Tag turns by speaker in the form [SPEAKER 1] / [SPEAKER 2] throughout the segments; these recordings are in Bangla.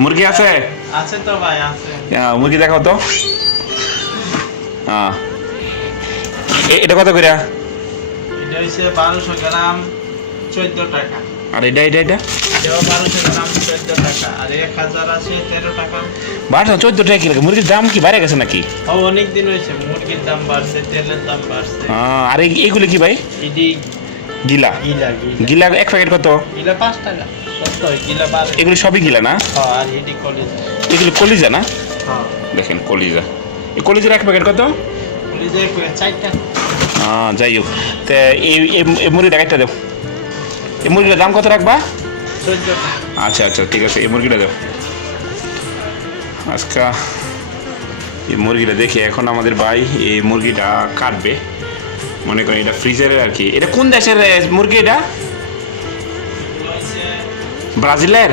[SPEAKER 1] মুরগি আছে?
[SPEAKER 2] আছে তো ভাই আছে।
[SPEAKER 1] আহ, মুরগি দেখাও তো। এ- এটা কত করে?
[SPEAKER 2] এটা হচ্ছে বারোশো গ্রাম চোদ্দ টাকা।
[SPEAKER 1] আর এটা এটা এটা?
[SPEAKER 2] বারোশো চোদ্দ টাকা
[SPEAKER 1] কিলো মুরগির দাম কি গেছে নাকি?
[SPEAKER 2] অনেক দিন হয়েছে মুরগির দাম বাড়ছে তেলের দাম বাড়ছে।
[SPEAKER 1] আর এইগুলো কি ভাই? গিলা এক প্যাকেট কত?
[SPEAKER 2] গিলা পাঁচ টাকা।
[SPEAKER 1] এগুলো সবই গিলা না?
[SPEAKER 2] হ্যাঁ
[SPEAKER 1] এগুলো কলিজা না?
[SPEAKER 2] হ্যাঁ।
[SPEAKER 1] দেখেন কলিজা। এই কলিজার এক প্যাকেট কত? হ্যাঁ যাই হোক। তা এই মুরগিটা একটা দেও। এই মুরগিটার দাম কত রাখবা? আচ্ছা আচ্ছা ঠিক আছে এই মুরগিটা দেও। আজকা এই মুরগিটা দেখি এখন আমাদের ভাই এই মুরগিটা কাটবে। মনে করেন এটা ফ্রিজারের আর কি। এটা কোন দেশের মুরগি এটা? ব্রাজিলের?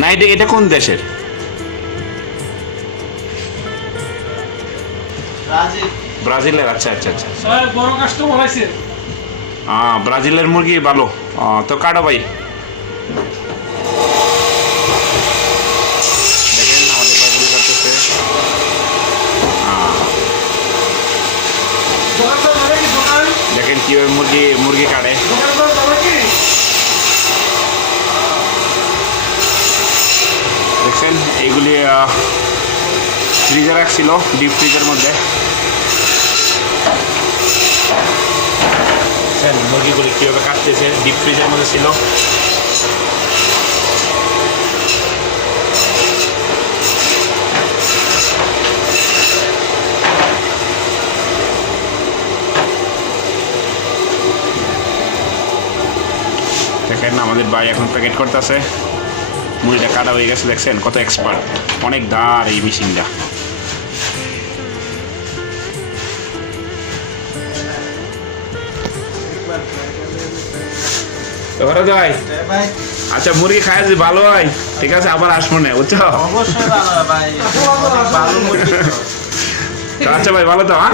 [SPEAKER 1] না এটা এটা কোন দেশের? ব্রাজিলের আচ্ছা আচ্ছা আচ্ছা।
[SPEAKER 3] বড় কাস্টমার আছে।
[SPEAKER 1] হ্যাঁ ব্রাজিলের মুরগি ভালো। তো কাটো ভাই। দেখেন আমাদের ভাই মুরগি কাটতেছে দেখেন কীভাবে মুরগি মুরগি কাটে।
[SPEAKER 3] দোকানদার যাবে কি
[SPEAKER 1] দেখছেন এইগুলি ফ্রিজে রাখছিল ডিপ ফ্রিজের মধ্যে। মুরগিগুলি কীভাবে কাটতেছে ডিপ ফ্রিজের মধ্যে ছিল। দেখেন, আমাদের ভাই এখন প্যাকেট করতেছে। মুড়িটা কাটা হয়ে গেছে দেখছেন? কত এক্সপার্ট অনেক দাঁড় এই মেশিনটা
[SPEAKER 2] ভাই।
[SPEAKER 1] আচ্ছা মুরগি যদি ভালো হয় ঠিক আছে আবার আসব না বুঝছ? আচ্ছা ভাই ভালো তো হ্যাঁ?